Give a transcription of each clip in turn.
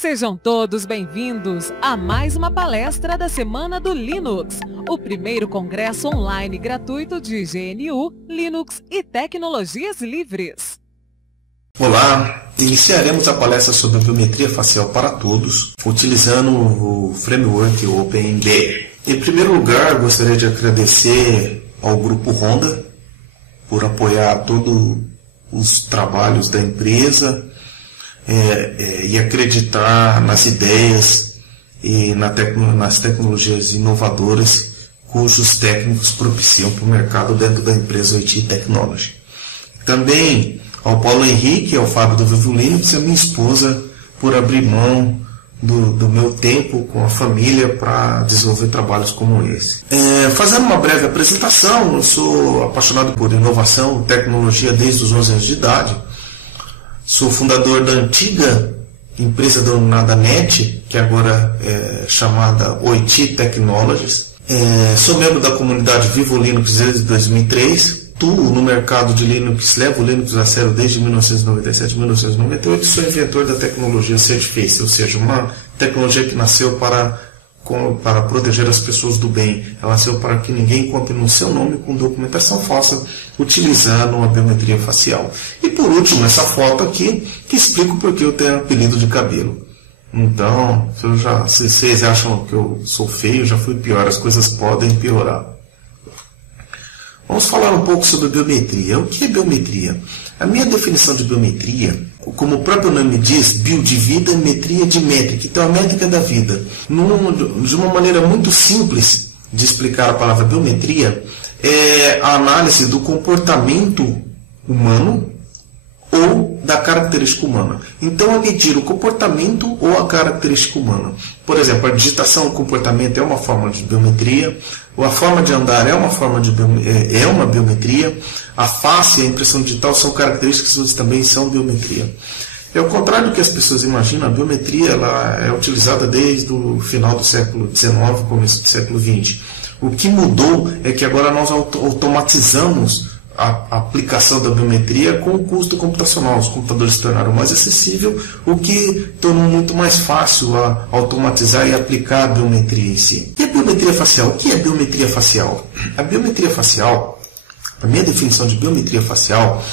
Sejam todos bem-vindos a mais uma palestra da Semana do Linux, o primeiro congresso online gratuito de GNU, Linux e tecnologias livres. Olá, iniciaremos a palestra sobre a biometria facial para todos, utilizando o framework OpenMBR. Em primeiro lugar, gostaria de agradecer ao Grupo Honda por apoiar todos os trabalhos da empresa e acreditar nas ideias e nas tecnologias inovadoras cujos técnicos propiciam para o mercado dentro da empresa IT Technology. Também ao Paulo Henrique, ao Fábio do Vivo Linux e a minha esposa por abrir mão do meu tempo com a família para desenvolver trabalhos como esse. Fazendo uma breve apresentação, eu sou apaixonado por inovação, tecnologia desde os 11 anos de idade. Sou fundador da antiga empresa denominada NET, que agora é chamada OIT Technologies. Sou membro da comunidade Vivo Linux desde 2003. Atuo no mercado de Linux, levo o Linux a sério desde 1997 e 1998 e sou inventor da tecnologia Certiface, ou seja, uma tecnologia que nasceu para proteger as pessoas do bem. Ela nasceu para que ninguém compre no seu nome com documentação falsa, utilizando a biometria facial. E por último, essa foto aqui, que explica por que eu tenho apelido de cabelo. Então, se vocês acham que eu sou feio, já fui pior, as coisas podem piorar. Vamos falar um pouco sobre biometria. O que é biometria? A minha definição de biometria, como o próprio nome diz, bio de vida, metria de métrica. Então, a métrica da vida. De uma maneira muito simples de explicar a palavra biometria, é a análise do comportamento humano ou da característica humana. Então, é medir o comportamento ou a característica humana. Por exemplo, a digitação do comportamento é uma forma de biometria, ou a forma de andar é uma biometria, a face e a impressão digital são características que também são biometria. Ao contrário do que as pessoas imaginam, a biometria ela é utilizada desde o final do século XIX, começo do século XX. O que mudou é que agora nós automatizamos a aplicação da biometria com o custo computacional. Os computadores se tornaram mais acessíveis, o que tornou muito mais fácil a automatizar e aplicar a biometria em si. E a biometria facial? O que é biometria facial? A biometria facial, a minha definição de biometria facial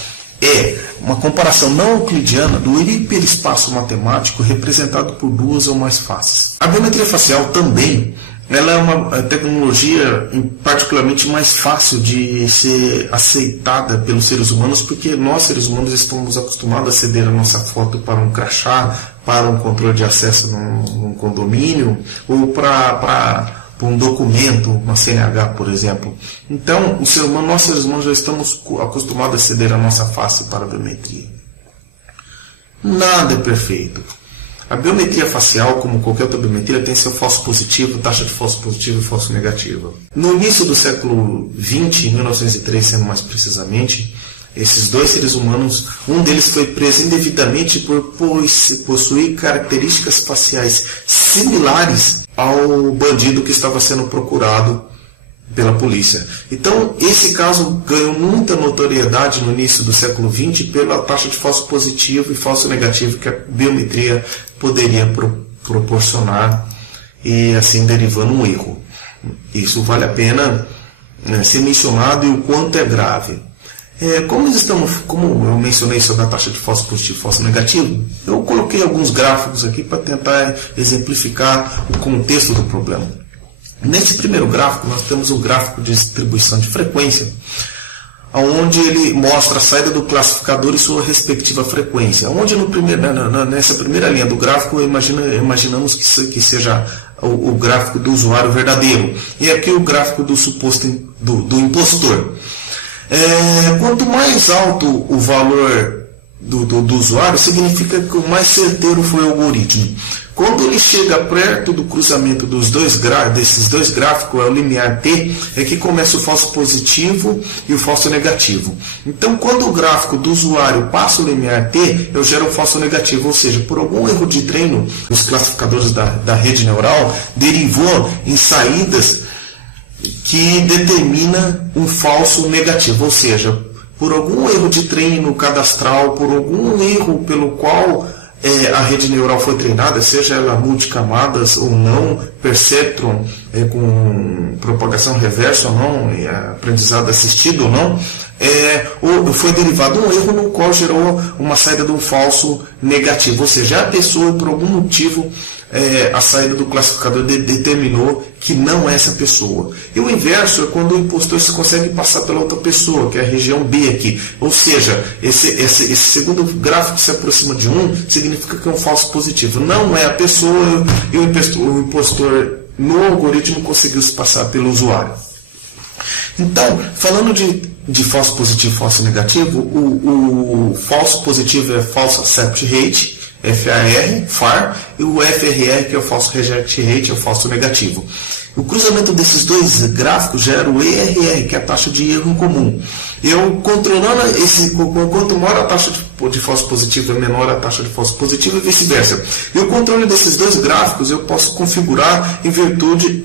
é uma comparação não euclidiana do hiperespaço matemático representado por duas ou mais faces. A biometria facial também ela é uma tecnologia particularmente mais fácil de ser aceitada pelos seres humanos, porque nós, seres humanos, estamos acostumados a ceder a nossa foto para um crachá, para um controle de acesso num condomínio, ou para um documento, uma CNH, por exemplo. Então, nós, seres humanos, já estamos acostumados a ceder a nossa face para a biometria. Nada é perfeito. A biometria facial, como qualquer outra biometria, tem seu falso positivo, taxa de falso positivo e falso negativo. No início do século XX, em 1903, sendo mais precisamente, esses dois seres humanos, um deles foi preso indevidamente por possuir características faciais similares ao bandido que estava sendo procurado pela polícia. Então, esse caso ganhou muita notoriedade no início do século XX pela taxa de falso positivo e falso negativo que a biometria poderia proporcionar e assim derivando um erro. Isso vale a pena ser mencionado e o quanto é grave. Como eu mencionei sobre a taxa de falso positivo e falso negativo, eu coloquei alguns gráficos aqui para tentar exemplificar o contexto do problema. Nesse primeiro gráfico, nós temos o gráfico de distribuição de frequência, onde ele mostra a saída do classificador e sua respectiva frequência. Onde nessa primeira linha do gráfico, imaginamos que seja o gráfico do usuário verdadeiro. E aqui o gráfico do suposto do impostor. Quanto mais alto o valor do usuário, significa que o mais certeiro foi o algoritmo. Quando ele chega perto do cruzamento desses dois gráficos, é o limiar T, é que começa o falso positivo e o falso negativo. Então, quando o gráfico do usuário passa o limiar T, eu gero um falso negativo, ou seja, por algum erro de treino, os classificadores da rede neural derivou em saídas que determina um falso negativo, ou seja, por algum erro de treino cadastral, por algum erro pelo qual a rede neural foi treinada, seja ela multicamadas ou não, perceptron com propagação reversa ou não, aprendizado assistido ou não, ou foi derivado um erro no qual gerou uma saída de um falso negativo, ou seja, a pessoa por algum motivo a saída do classificador determinou que não é essa pessoa. E o inverso é quando o impostor se consegue passar pela outra pessoa, que é a região B aqui. Ou seja, esse segundo gráfico que se aproxima de 1 significa que é um falso positivo. Não é a pessoa e o impostor no algoritmo conseguiu se passar pelo usuário. Então, falando de falso positivo e falso negativo, o falso positivo é false accept rate, FAR, e o FRR, que é o falso reject rate, é o falso negativo. O cruzamento desses dois gráficos gera o ERR, que é a taxa de erro em comum. Eu controlando quanto maior a taxa de falso positivo, é menor a taxa de falso positivo e vice-versa. E o controle desses dois gráficos eu posso configurar em virtude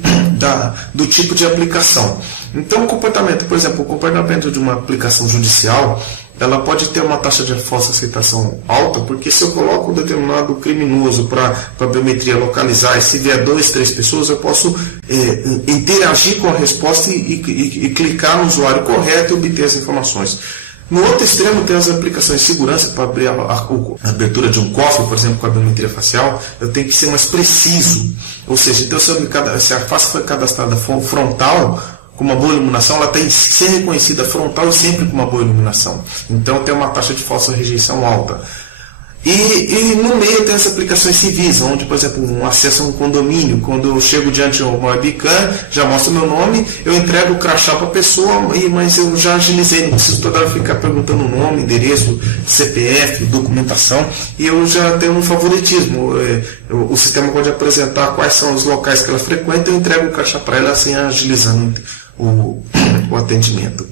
do tipo de aplicação. Então, o comportamento, por exemplo, o comportamento de uma aplicação judicial, ela pode ter uma taxa de falsa aceitação alta, porque se eu coloco um determinado criminoso para a biometria localizar, e se vier 2, 3 pessoas, eu posso interagir com a resposta e clicar no usuário correto e obter as informações. No outro extremo tem as aplicações de segurança para abrir a abertura de um cofre, por exemplo, com a biometria facial, eu tenho que ser mais preciso. Ou seja, então se a face foi cadastrada frontal, com uma boa iluminação, ela tem que ser reconhecida frontal e sempre com uma boa iluminação. Então tem uma taxa de falsa rejeição alta. E no meio tem as aplicações civis, onde, por exemplo, um acesso a um condomínio, quando eu chego diante de uma webcam, já mostra o meu nome, eu entrego o crachá para a pessoa, mas eu já agilizei, não preciso toda hora ficar perguntando o nome, endereço, CPF, documentação, e eu já tenho um favoritismo. O sistema pode apresentar quais são os locais que ela frequenta, eu entrego o crachá para ela, assim, agilizando o atendimento.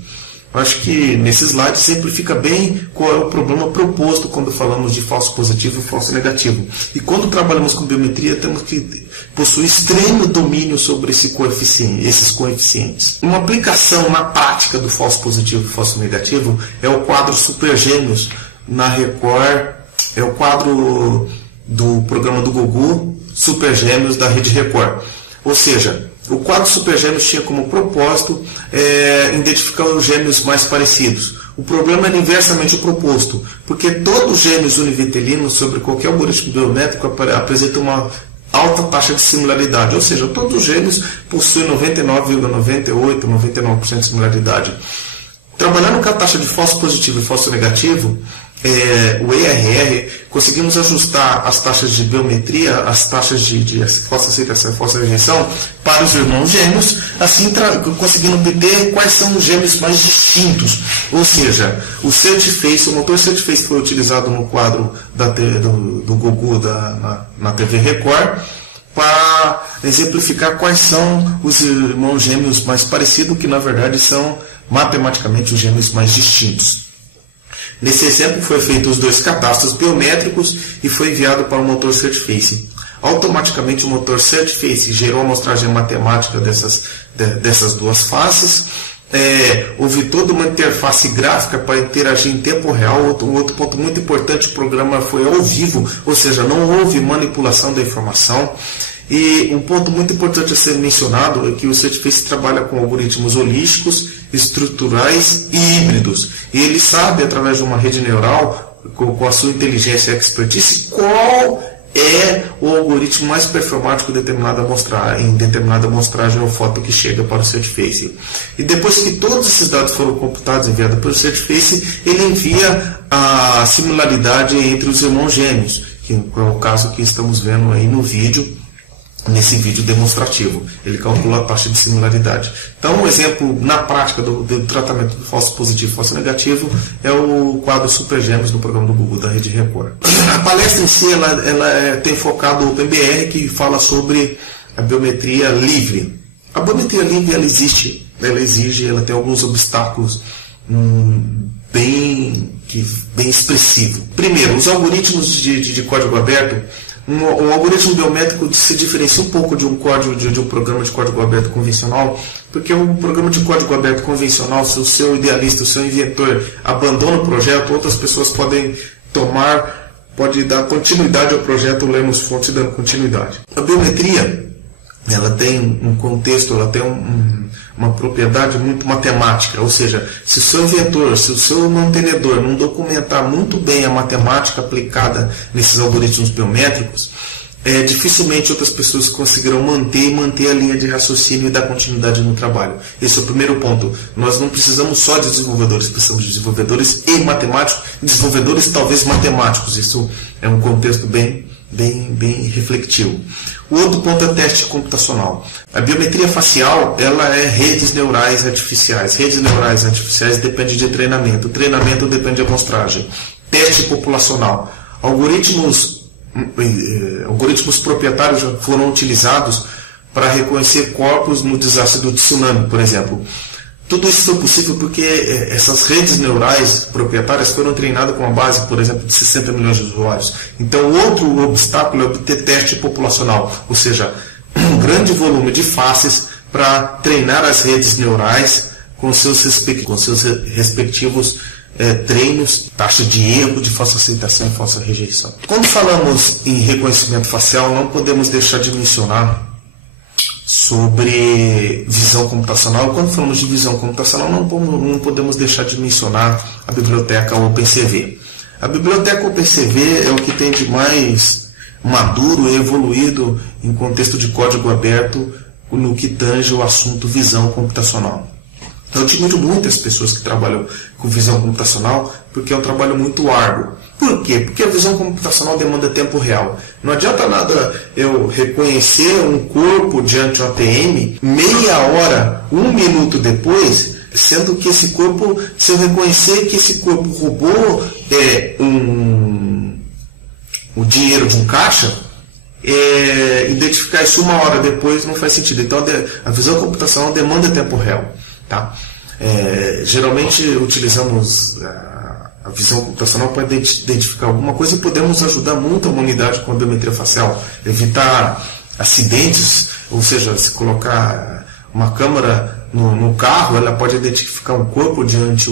Eu acho que nesse slide simplifica bem qual é o problema proposto quando falamos de falso positivo e falso negativo. E quando trabalhamos com biometria, temos que possuir extremo domínio sobre esses coeficientes. Uma aplicação na prática do falso positivo e falso negativo é o quadro Super Gêmeos na Record, é o quadro do programa do Gugu, Super Gêmeos da Rede Record. Ou seja, o quadro Super Gêmeos tinha como propósito identificar os gêmeos mais parecidos. O problema era inversamente o proposto, porque todos os gêmeos univitelinos sobre qualquer algoritmo biométrico apresentam uma alta taxa de similaridade, ou seja, todos os gêmeos possuem 99,98%, 99% de similaridade. Trabalhando com a taxa de falso positivo e falso negativo, o ERR, conseguimos ajustar as taxas de biometria, as taxas de falsa aceitação e falsa rejeição para os irmãos gêmeos, assim conseguindo obter quais são os gêmeos mais distintos. Ou seja, o Certiface, o motor Certiface foi utilizado no quadro do Gugu na TV Record para exemplificar quais são os irmãos gêmeos mais parecidos, que na verdade são matematicamente os gêmeos mais distintos. Nesse exemplo, foi feito os 2 cadastros biométricos e foi enviado para o motor Certiface. Automaticamente, o motor Certiface gerou a amostragem matemática dessas duas faces. Houve toda uma interface gráfica para interagir em tempo real. Outro ponto muito importante, o programa foi ao vivo, ou seja, não houve manipulação da informação. E um ponto muito importante a ser mencionado é que o Certiface trabalha com algoritmos holísticos, estruturais e híbridos. E ele sabe, através de uma rede neural, com a sua inteligência e expertise, qual é o algoritmo mais performático em determinada amostragem ou foto que chega para o Certiface. E depois que todos esses dados foram computados e enviados pelo Certiface, ele envia a similaridade entre os irmãos gêmeos, que é o caso que estamos vendo aí no vídeo. Nesse vídeo demonstrativo, ele calcula a taxa de similaridade. Então, um exemplo na prática do tratamento do falso positivo e falso negativo é o quadro Super Gêmeos do programa do Google da Rede Record. A palestra em si ela tem focado o OpenBR, que fala sobre a biometria livre. A biometria livre ela exige, ela tem alguns obstáculos bem expressivos. Primeiro, os algoritmos de código aberto. O algoritmo biométrico se diferencia um pouco de um programa de código aberto convencional, porque um programa de código aberto convencional, se o seu idealista, o seu inventor abandona o projeto, outras pessoas podem tomar pode dar continuidade ao projeto Lemos Fontes, dando continuidade. A biometria, ela tem um contexto, ela tem uma propriedade muito matemática, ou seja, se o seu inventor, se o seu mantenedor não documentar muito bem a matemática aplicada nesses algoritmos biométricos, dificilmente outras pessoas conseguirão manter a linha de raciocínio e dar continuidade no trabalho. Esse é o primeiro ponto. Nós não precisamos só de desenvolvedores, precisamos de desenvolvedores e matemáticos, desenvolvedores talvez matemáticos. Isso é um contexto bem refletivo. O outro ponto é teste computacional. A biometria facial, ela é redes neurais artificiais. Redes neurais artificiais dependem de treinamento. O treinamento depende de amostragem. Teste populacional. Algoritmos proprietários já foram utilizados para reconhecer corpos no desastre do tsunami, por exemplo. Tudo isso foi possível porque essas redes neurais proprietárias foram treinadas com uma base, por exemplo, de 60 milhões de usuários. Então, outro obstáculo é obter teste populacional, ou seja, um grande volume de faces para treinar as redes neurais com seus respectivos treinos, taxa de erro, de falsa aceitação e falsa rejeição. Quando falamos em reconhecimento facial, não podemos deixar de mencionar sobre visão computacional. Quando falamos de visão computacional, não podemos deixar de mencionar a biblioteca OpenCV. A biblioteca OpenCV é o que tem de mais maduro e evoluído em contexto de código aberto no que tange o assunto visão computacional. Eu admiro muitas pessoas que trabalham com visão computacional, porque é um trabalho muito árduo. Por quê? Porque a visão computacional demanda tempo real. Não adianta nada eu reconhecer um corpo diante de uma ATM meia hora, 1 minuto depois, sendo que esse corpo, se eu reconhecer que esse corpo roubou o dinheiro de um caixa, identificar isso 1 hora depois não faz sentido. Então a visão computacional demanda tempo real. Tá? Geralmente utilizamos a visão computacional para identificar alguma coisa e podemos ajudar muito a humanidade com a biometria facial, evitar acidentes, ou seja, se colocar uma câmera no carro, ela pode identificar um corpo diante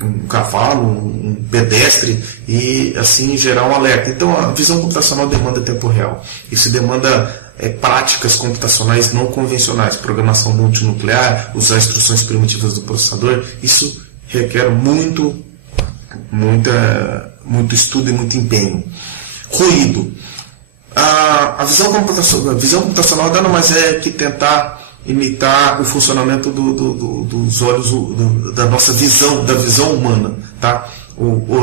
um cavalo, um pedestre e assim gerar um alerta. Então a visão computacional demanda tempo real. Isso demanda práticas computacionais não convencionais, programação multinuclear, usar instruções primitivas do processador. Isso requer muito estudo e muito empenho. Ruído. A visão computacional nada mais é que tentar imitar o funcionamento dos olhos, da nossa visão, da visão humana. Tá?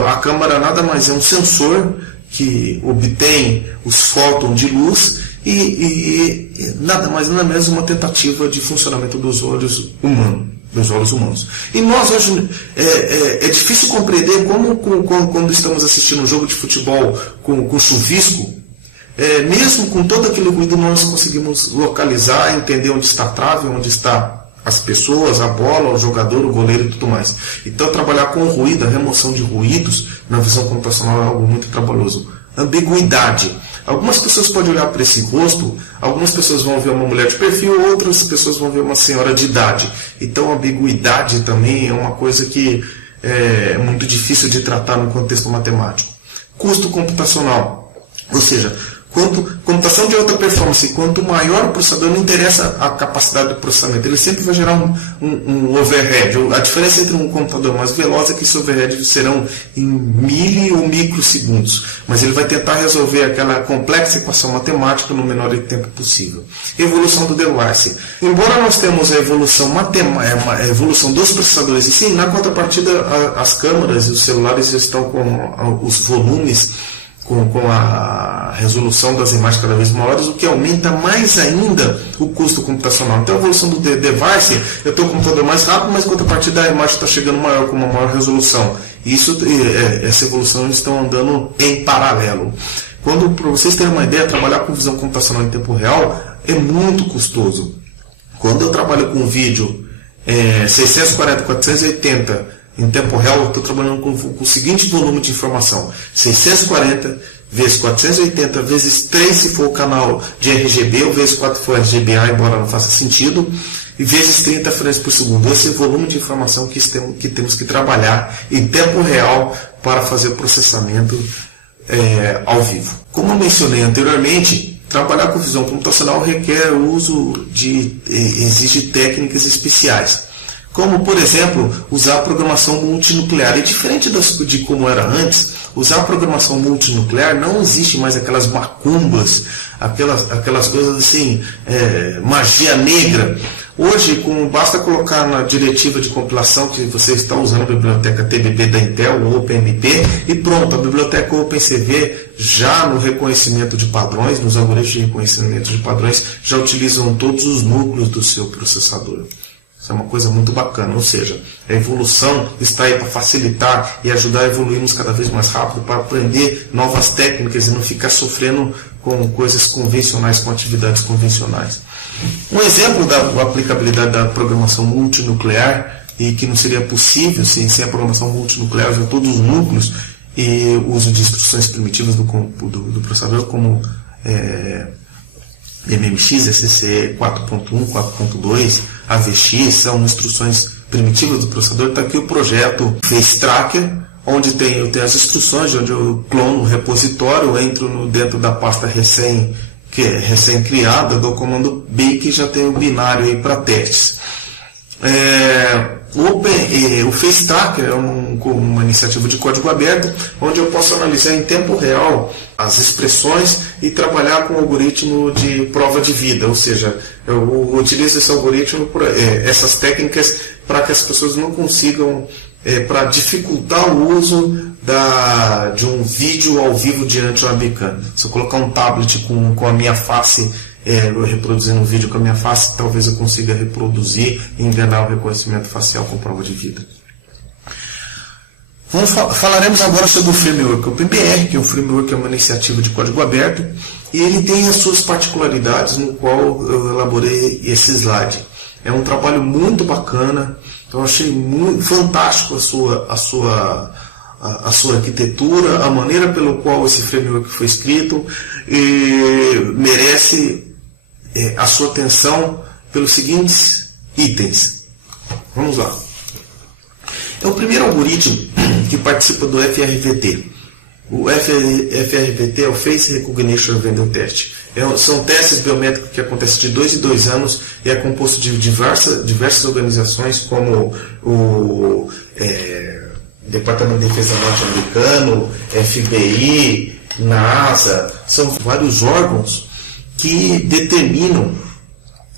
A câmera nada mais é um sensor que obtém os fótons de luz e nada mais nada menos uma tentativa de funcionamento dos olhos humanos. E nós hoje é difícil compreender como quando estamos assistindo um jogo de futebol com chuvisco, mesmo com todo aquele ruído, nós conseguimos localizar, entender onde está a trave, onde está as pessoas, a bola, o jogador, o goleiro e tudo mais. Então trabalhar com o ruído, a remoção de ruídos na visão computacional é algo muito trabalhoso. Ambiguidade. Algumas pessoas podem olhar para esse rosto, algumas pessoas vão ver uma mulher de perfil, outras pessoas vão ver uma senhora de idade. Então a ambiguidade também é uma coisa que é muito difícil de tratar no contexto matemático. Custo computacional. Ou seja, computação de alta performance, quanto maior o processador, não interessa a capacidade do processamento, ele sempre vai gerar um overhead. A diferença entre um computador mais veloz é que esse overhead serão em mili ou microsegundos, mas ele vai tentar resolver aquela complexa equação matemática no menor tempo possível. Evolução do device. Embora nós temos a evolução dos processadores, e sim, na contrapartida as câmeras e os celulares estão com os volumes, com a resolução das imagens cada vez maiores, o que aumenta mais ainda o custo computacional. Então a evolução do device, eu estou com o computador mais rápido, mas em contrapartida a imagem está chegando maior, com uma maior resolução. Essa evolução eles estão andando em paralelo. Para vocês terem uma ideia, trabalhar com visão computacional em tempo real é muito custoso. Quando eu trabalho com vídeo 640, 480 em tempo real, eu estou trabalhando com o seguinte volume de informação: 640 vezes 480 vezes 3 se for o canal de RGB, ou vezes 4 se for RGBA, embora não faça sentido, e vezes 30 frames por segundo. Esse é o volume de informação que temos que trabalhar em tempo real para fazer o processamento ao vivo. Como eu mencionei anteriormente, trabalhar com visão computacional requer o uso exige técnicas especiais, como, por exemplo, usar a programação multinuclear. E diferente de como era antes, usar a programação multinuclear não existe mais aquelas macumbas, aquelas coisas assim, magia negra. Hoje, basta colocar na diretiva de compilação que você está usando a biblioteca TBB da Intel, o OpenMP, e pronto, a biblioteca OpenCV, já no reconhecimento de padrões, nos algoritmos de reconhecimento de padrões, já utilizam todos os núcleos do seu processador. Isso é uma coisa muito bacana, ou seja, a evolução está aí para facilitar e ajudar a evoluirmos cada vez mais rápido, para aprender novas técnicas e não ficar sofrendo com coisas convencionais, com atividades convencionais. Um exemplo da aplicabilidade da programação multinuclear, e que não seria possível sem a programação multinuclear, já todos os núcleos e o uso de instruções primitivas do processador, como MMX, SCE 4.1, 4.2, AVX, são instruções primitivas do processador. Está aqui o projeto FaceTracker, onde eu tenho as instruções, onde eu clono o repositório, eu entro dentro da pasta recém-criada, dou o comando B, que já tem o binário aí para testes. O FaceTracker é uma iniciativa de código aberto, onde eu posso analisar em tempo real as expressões e trabalhar com o algoritmo de prova de vida, ou seja, eu utilizo esse algoritmo, essas técnicas, para que as pessoas não consigam, para dificultar o uso de um vídeo ao vivo diante de uma webcam. Se eu colocar um tablet com a minha face, reproduzindo um vídeo com a minha face, talvez eu consiga reproduzir e enganar o reconhecimento facial com prova de vida. Falaremos agora sobre o framework OpenBR, que é um framework, é uma iniciativa de código aberto, e ele tem as suas particularidades, no qual eu elaborei esse slide. É um trabalho muito bacana, eu achei muito fantástico a sua arquitetura, a maneira pelo qual esse framework foi escrito, e merece a sua atenção pelos seguintes itens. Vamos lá. É o primeiro algoritmo que participa do FRVT. O FRVT é o Face Recognition Vendor Test. São testes biométricos que acontecem de 2 em 2 anos e é composto de diversas organizações, como o Departamento de Defesa norte-americano, FBI, NASA. São vários órgãos que determinam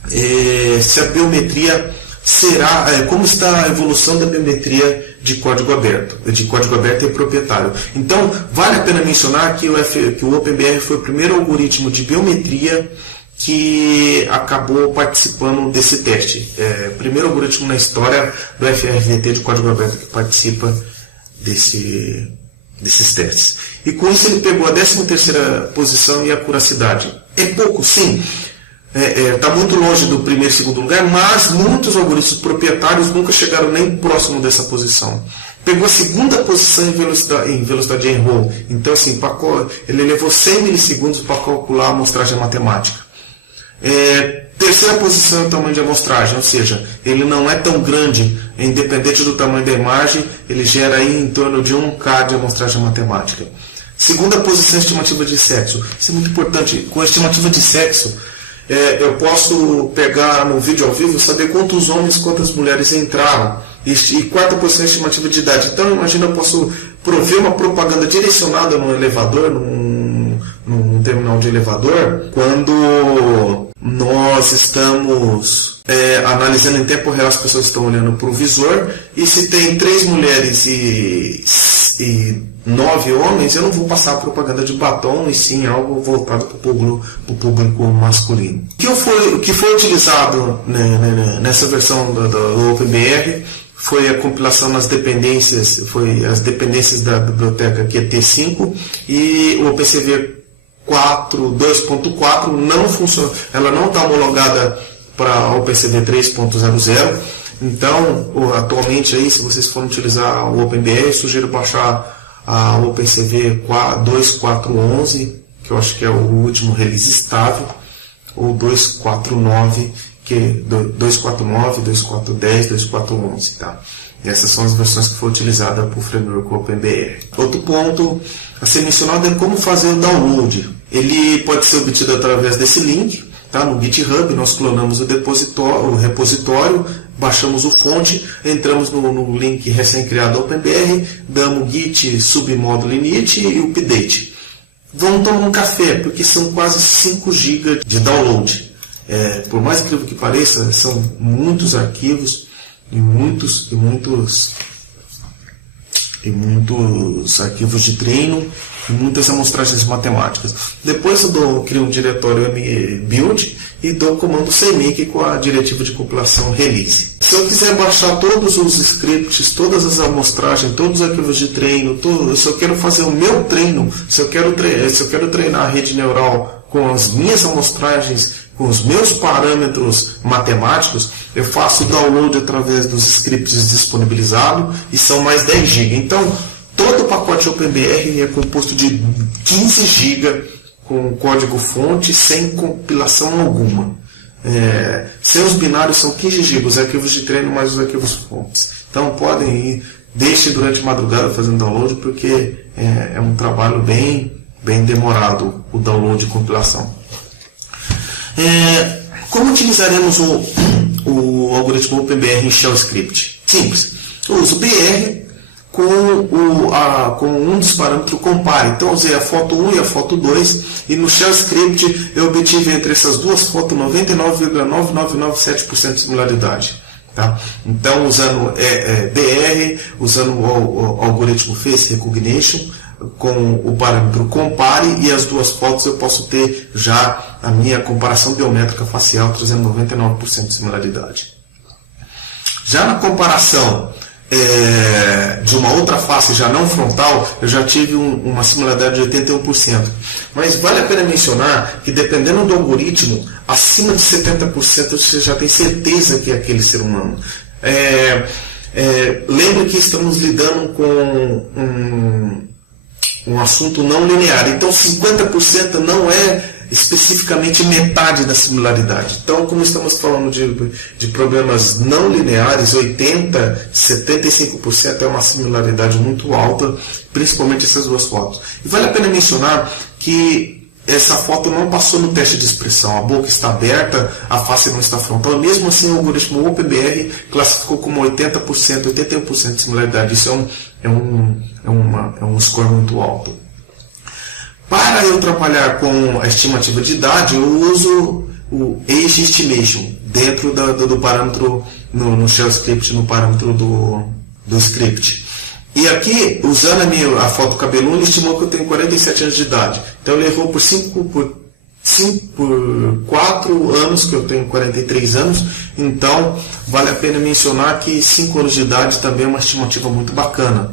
se a biometria será, como está a evolução da biometria de código aberto e proprietário. Então, vale a pena mencionar que o OpenBR foi o primeiro algoritmo de biometria que acabou participando desse teste. Primeiro algoritmo na história do FRVT de código aberto que participa desses testes. E com isso ele pegou a 13ª posição e a curacidade. É pouco, sim. Está muito longe do primeiro e segundo lugar, mas muitos algoritmos proprietários nunca chegaram nem próximo dessa posição. Pegou a 2ª posição em velocidade de enroll. Então, assim, ele levou 100 milissegundos para calcular a amostragem matemática. 3ª posição em tamanho de amostragem, ou seja, ele não é tão grande, independente do tamanho da imagem, ele gera aí em torno de 1K de amostragem matemática. 2ª posição, estimativa de sexo. Isso é muito importante. Com a estimativa de sexo, eu posso pegar no vídeo ao vivo, saber quantos homens, quantas mulheres entraram. E 4ª posição, estimativa de idade. Então, imagina, eu posso prover uma propaganda direcionada num elevador, num terminal de elevador, quando nós estamos analisando em tempo real, as pessoas estão olhando para o visor, e se tem 3 mulheres e 9 homens, eu não vou passar propaganda de batom, e sim algo voltado para o público masculino. O que foi utilizado nessa versão do OpenBR foi a compilação nas dependências, foi as dependências da biblioteca QT5 e o OpenCV 2.4 não funciona, ela não está homologada para a OpenCV 3.00. Então, atualmente, aí, se vocês forem utilizar o OpenBR, eu sugiro baixar a OpenCV 2.4.11, que eu acho que é o último release estável, ou 2.4.9, que 2.4.9, 2.4.10, 2.4.11, tá? Essas são as versões que foram utilizadas para o framework OpenBR. Outro ponto a ser mencionado é como fazer o download. Ele pode ser obtido através desse link, tá? No GitHub. Nós clonamos o repositório, baixamos o fonte, entramos no link recém-criado OpenBR, damos git submódulo init e update. Vamos tomar um café, porque são quase 5 GB de download. Por mais incrível que pareça, são muitos arquivos e muitos arquivos de treino e muitas amostragens matemáticas. Depois eu crio um diretório mbuild e dou o comando cmake com a diretiva de compilação release. Se eu quiser baixar todos os scripts, todas as amostragens, todos os arquivos de treino, se eu quero fazer o meu treino, se eu quero treinar a rede neural com as minhas amostragens, com os meus parâmetros matemáticos, eu faço o download através dos scripts disponibilizados e são mais 10 GB. Então, todo o pacote OpenBR é composto de 15 GB com código fonte sem compilação alguma. Sem os binários são 15 GB, os arquivos de treino mais os arquivos fontes. Então, podem ir, deixe durante a madrugada fazendo download, porque é um trabalho bem demorado o download e compilação. Como utilizaremos o algoritmo OpenBR em Shell Script? Simples. Eu uso BR com um dos parâmetros compare. Então, usei a foto 1 e a foto 2, e no Shell Script eu obtive entre essas duas fotos 99,9997% de similaridade. Tá? Então, usando BR, usando o algoritmo Face Recognition, com o parâmetro compare, e as duas fotos eu posso ter já a minha comparação biométrica facial, trazendo 99% de similaridade. Já na comparação de uma outra face já não frontal, eu já tive uma similaridade de 81%. Mas vale a pena mencionar que, dependendo do algoritmo, acima de 70% você já tem certeza que é aquele ser humano. Lembre que estamos lidando com um assunto não linear. Então 50% não é especificamente metade da similaridade. Então, como estamos falando de problemas não lineares, 80%, 75% é uma similaridade muito alta, principalmente essas duas fotos. E vale a pena mencionar que essa foto não passou no teste de expressão, a boca está aberta, a face não está frontal. Mesmo assim, o algoritmo OpenBR classificou como 80%, 81% de similaridade. Isso é um score muito alto. Para eu trabalhar com a estimativa de idade, eu uso o Age Estimation dentro do parâmetro no Shell Script, no parâmetro do script. E aqui, usando a foto cabelo, ele estimou que eu tenho 47 anos de idade. Então ele errou por 4 anos, que eu tenho 43 anos. Então vale a pena mencionar que 5 anos de idade também é uma estimativa muito bacana.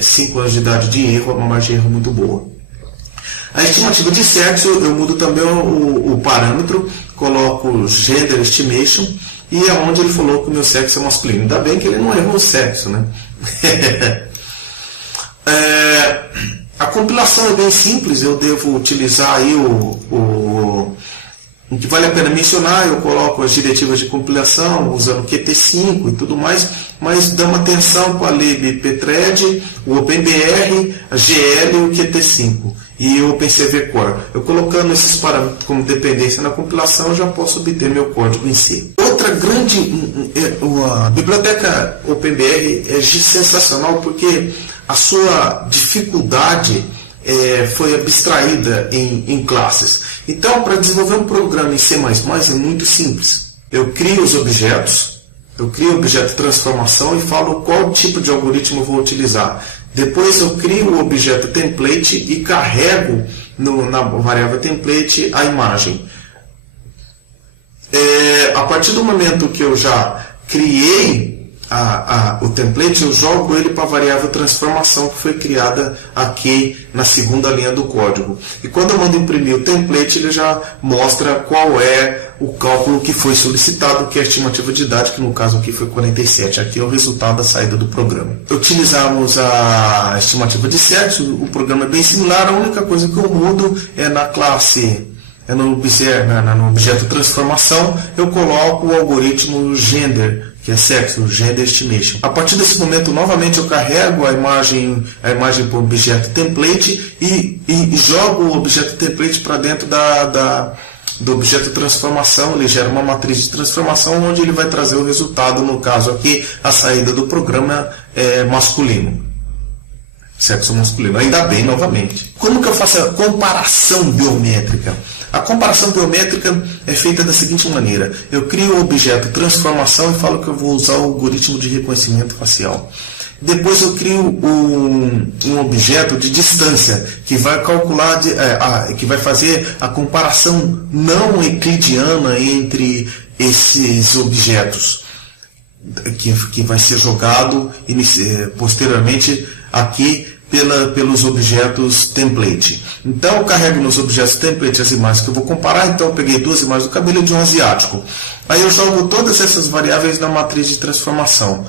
5 anos de idade de erro é uma margem de erro muito boa. A estimativa de sexo, eu mudo também o parâmetro, coloco Gender Estimation, e é onde ele falou que o meu sexo é masculino. Ainda bem que ele não errou o sexo, né? A compilação é bem simples. Eu devo utilizar aí o que vale a pena mencionar. Eu coloco as diretivas de compilação usando Qt5 e tudo mais, mas damos atenção para a libpthread, o OpenBR, a GL e o Qt5 e o OpenCV Core. Eu colocando esses parâmetros como dependência na compilação, eu já posso obter meu código em C. Outra a biblioteca OpenBR é sensacional, porque a sua dificuldade foi abstraída em classes. Então, para desenvolver um programa em C++ é muito simples. Eu crio os objetos, eu crio o objeto de transformação e falo qual tipo de algoritmo eu vou utilizar. Depois eu crio o objeto template e carrego na variável template a imagem. A partir do momento que eu já criei o template, eu jogo ele para a variável transformação, que foi criada aqui na segunda linha do código. E quando eu mando imprimir o template, ele já mostra qual é o cálculo que foi solicitado, que é a estimativa de idade, que no caso aqui foi 47. Aqui é o resultado da saída do programa. Utilizamos a estimativa de sexo, o programa é bem similar, a única coisa que eu mudo é na classe no objeto transformação, eu coloco o algoritmo gender, que é sexo, gender estimation. A partir desse momento, novamente eu carrego a imagem para o objeto template e jogo o objeto template para dentro do objeto transformação. Ele gera uma matriz de transformação onde ele vai trazer o resultado, no caso aqui, a saída do programa é masculino. Sexo masculino. Ainda bem, novamente. Como que eu faço a comparação biométrica? A comparação biométrica é feita da seguinte maneira. Eu crio o objeto transformação e falo que eu vou usar o algoritmo de reconhecimento facial. Depois eu crio um objeto de distância que vai calcular, que vai fazer a comparação não euclidiana entre esses objetos, que vai ser jogado posteriormente aqui pelos objetos template. Então eu carrego nos objetos template as imagens que eu vou comparar. Então eu peguei 2 imagens do cabelo e de um asiático. Aí eu jogo todas essas variáveis na matriz de transformação.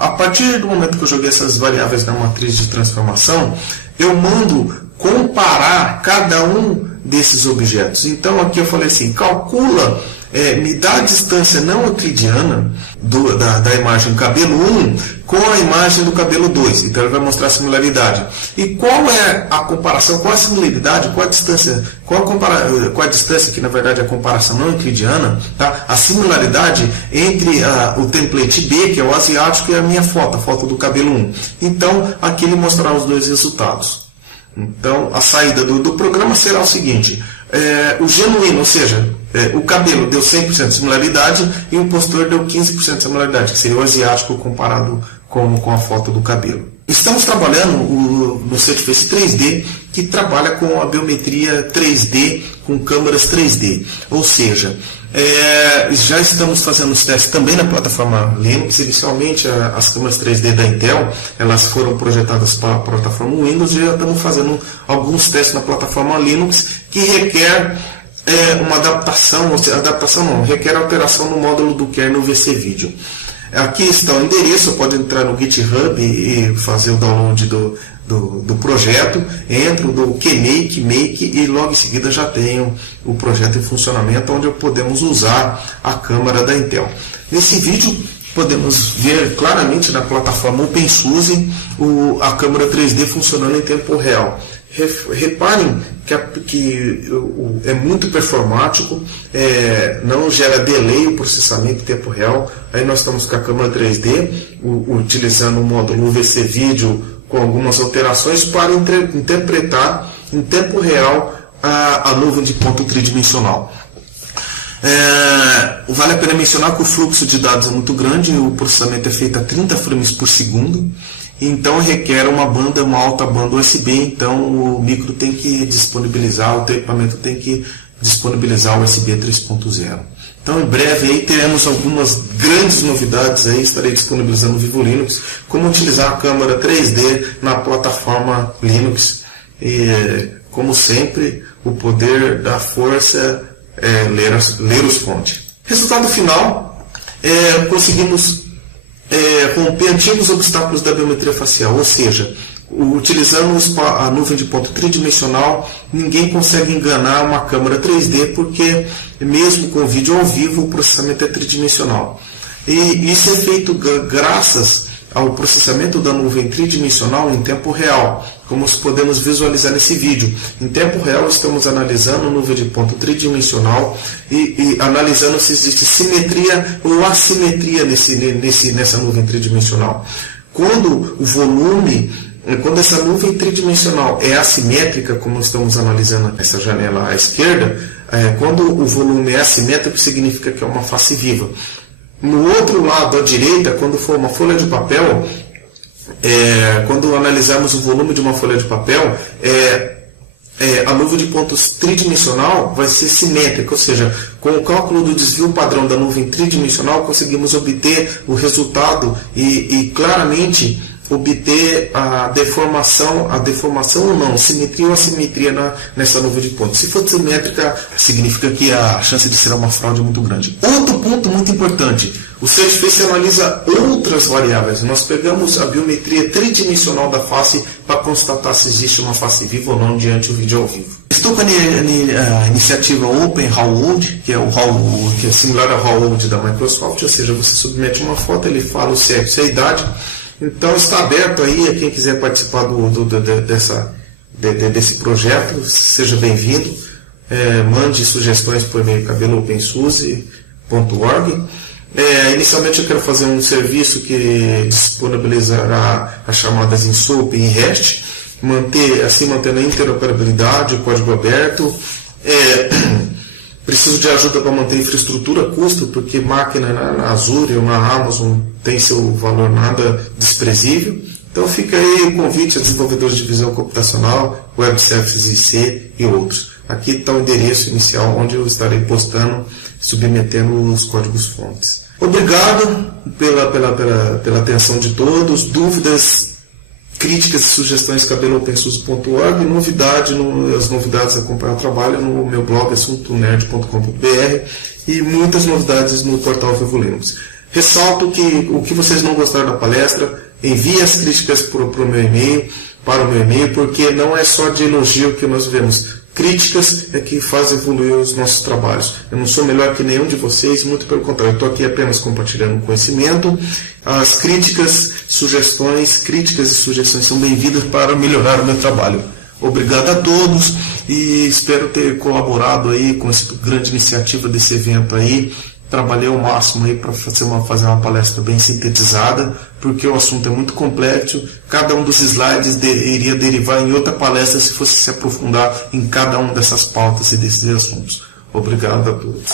A partir do momento que eu joguei essas variáveis na matriz de transformação, eu mando comparar cada um desses objetos. Então aqui eu falei assim, calcula, me dá a distância não euclidiana da imagem cabelo 1 com a imagem do cabelo 2. Então ele vai mostrar a similaridade. E qual é a comparação, qual a similaridade, qual a distância, qual a distância, que na verdade é a comparação não euclidiana, tá? A similaridade entre o template B, que é o asiático, e a minha foto, a foto do cabelo 1. Então aqui ele mostrará os dois resultados. Então a saída do programa será o seguinte, o genuíno, ou seja, o cabelo deu 100% de similaridade e o posterior deu 15% de similaridade, que seria o asiático comparado com a foto do cabelo. Estamos trabalhando no Surface 3D, que trabalha com a biometria 3D, com câmeras 3D. Ou seja, já estamos fazendo os testes também na plataforma Linux. Inicialmente, as câmeras 3D da Intel, elas foram projetadas para a plataforma Windows, e já estamos fazendo alguns testes na plataforma Linux, que requer uma requer alteração no módulo do kernel VC Video. Aqui está o endereço, pode entrar no GitHub e fazer o download do projeto. Entro, dou make e logo em seguida já tenho o projeto em funcionamento, onde podemos usar a câmera da Intel. Nesse vídeo podemos ver claramente na plataforma OpenSUSE a câmera 3D funcionando em tempo real. Reparem que é muito performático, não gera delay o processamento em tempo real. Aí nós estamos com a câmera 3D, utilizando o módulo VC Video com algumas alterações para interpretar em tempo real a nuvem de ponto tridimensional. Vale a pena mencionar que o fluxo de dados é muito grande, o processamento é feito a 30 frames por segundo. Então requer uma alta banda USB, então o micro tem que disponibilizar, o equipamento tem que disponibilizar o USB 3.0. Então em breve aí teremos algumas grandes novidades aí, estarei disponibilizando o Vivo Linux, como utilizar a câmera 3D na plataforma Linux. E como sempre, o poder da força é ler os fontes. Resultado final, conseguimos romper antigos obstáculos da biometria facial, ou seja, utilizando a nuvem de ponto tridimensional, ninguém consegue enganar uma câmera 3D, porque mesmo com o vídeo ao vivo o processamento é tridimensional. E isso é feito graças ao processamento da nuvem tridimensional em tempo real, como podemos visualizar nesse vídeo. Em tempo real estamos analisando a nuvem de ponto tridimensional e analisando se existe simetria ou assimetria nessa nuvem tridimensional. Quando essa nuvem tridimensional é assimétrica, como estamos analisando nessa janela à esquerda, quando o volume é assimétrico, significa que é uma face viva. No outro lado, à direita, quando for uma folha de papel, quando analisarmos o volume de uma folha de papel, a nuvem de pontos tridimensional vai ser simétrica, ou seja, com o cálculo do desvio padrão da nuvem tridimensional conseguimos obter o resultado e claramente obter a deformação ou não, simetria ou assimetria nessa nuvem de pontos. Se for simétrica, significa que a chance de ser uma fraude é muito grande. Outro ponto muito importante, o Surface analisa outras variáveis. Nós pegamos a biometria tridimensional da face para constatar se existe uma face viva ou não diante do vídeo ao vivo. Estou com a iniciativa Open Howard, que é similar ao Howard da Microsoft, ou seja, você submete uma foto, ele fala o sexo e a idade. Então está aberto aí a quem quiser participar desse projeto, seja bem-vindo. Mande sugestões por e-mail cabeloopensource.org. Inicialmente eu quero fazer um serviço que disponibilizará as chamadas em SOAP e em REST, mantendo a interoperabilidade, o código aberto. Preciso de ajuda para manter a infraestrutura, custo, porque máquina na Azure ou na Amazon tem seu valor nada desprezível. Então fica aí o convite a desenvolvedores de visão computacional, Web Services IC e outros. Aqui está o endereço inicial onde eu estarei postando, submetendo os códigos-fontes. Obrigado pela atenção de todos. Dúvidas, críticas e sugestões cabeloopensource.org. As novidades acompanham o trabalho no meu blog assuntonerd.com.br e muitas novidades no portal Vivo Linux. Ressalto que o que vocês não gostaram da palestra, envie as críticas para o meu e-mail, porque não é só de elogio que nós vemos. Críticas é que fazem evoluir os nossos trabalhos. Eu não sou melhor que nenhum de vocês, muito pelo contrário, estou aqui apenas compartilhando conhecimento. As críticas e sugestões são bem-vindas para melhorar o meu trabalho. Obrigado a todos e espero ter colaborado aí com essa grande iniciativa desse evento aí. Trabalhei ao máximo aí para fazer uma palestra bem sintetizada, porque o assunto é muito complexo. Cada um dos slides iria derivar em outra palestra se fosse se aprofundar em cada uma dessas pautas e desses assuntos. Obrigado a todos.